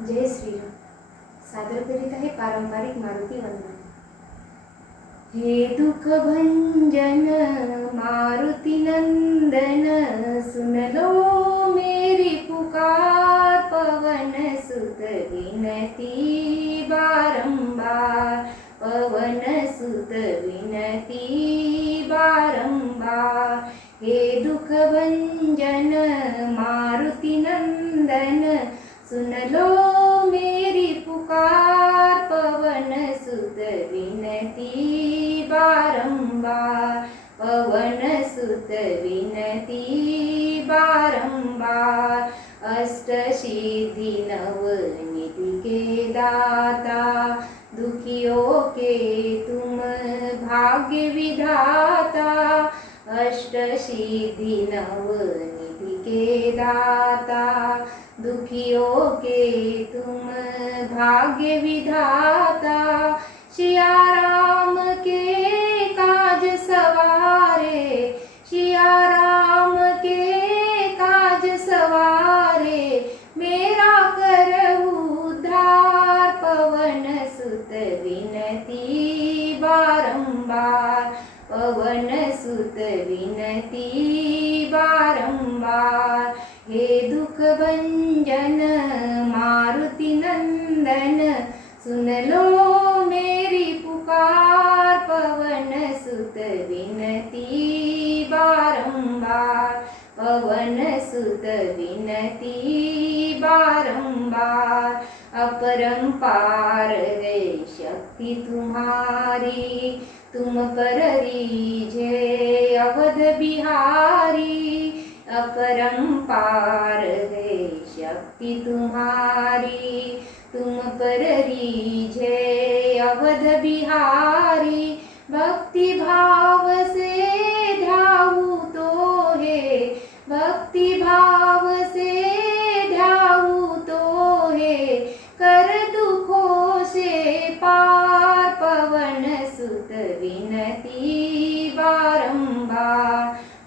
जय श्रीराम. सादर करीत आहे पारंपरिक मारुती वंदन. हे दुःख भंजन मारुती नंदन सुनलो मेरी पुकार पवन सुत विनती बारंबार पवन सुत विनती बारंबार. हे दुःख भंजन मारुती नंदन सुन लो बारंबार पवन सुत विनती बारंबार अष्ट सिद्धि नवनिधि के दाता, दुखियों के तुम भाग्य विधाता, अष्ट सिद्धि नवनिधि के दाता, दुखियों के तुम भाग्य विधाता शिया सुत विनती बारंबार। हे दुख भंजन, मारुति नंदन, सुन लो मेरी पुकार। पवन सुत विनती बारंबार। पवन सुत विनती बारंबार। अपरंपार है शक्ति तुम्हारी। तुम पर रीझे बिहारी, अपरंपार है शक्ति तुम्हारी। तुम पर रीझे अवध बिहारी। भक्ति भाव से धाऊ तो है, भक्ति भाव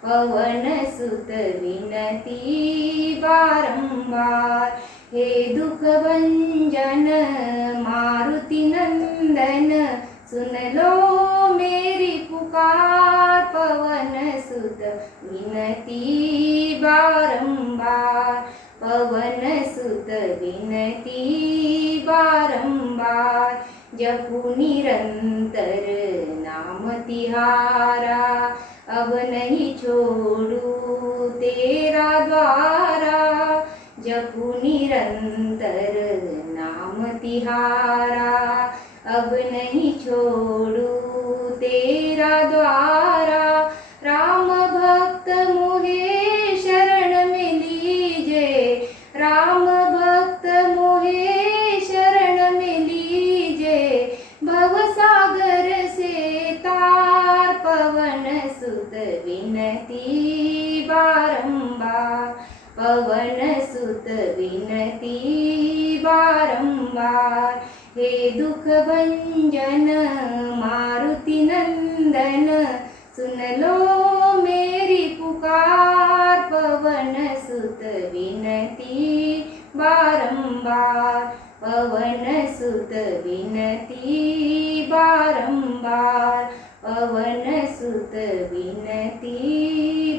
पवनसुत विनती वारंवार। हे दुःखभञ्जन मारुति नन्दन सुनलो मेरी पुकार। पवनसुत विनती बारंबार पवनसुत विनती बारं जपु निरन्तर नाम तिहारा। अब नहीं छोड़ू तेरा द्वारा जपू निरंतर नाम तिहारा। अब नहीं छोड़ू तेरा द्वारा सुत विनती बारंबार पवन सुत विनती बारंबार हे दुख भंजन मारुति नंदन सुन लो मेरी पुकार पवन सुत विनती बारंबार पवन सुत विनती बारंबार पवन सुत विनती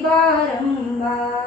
बारंबार।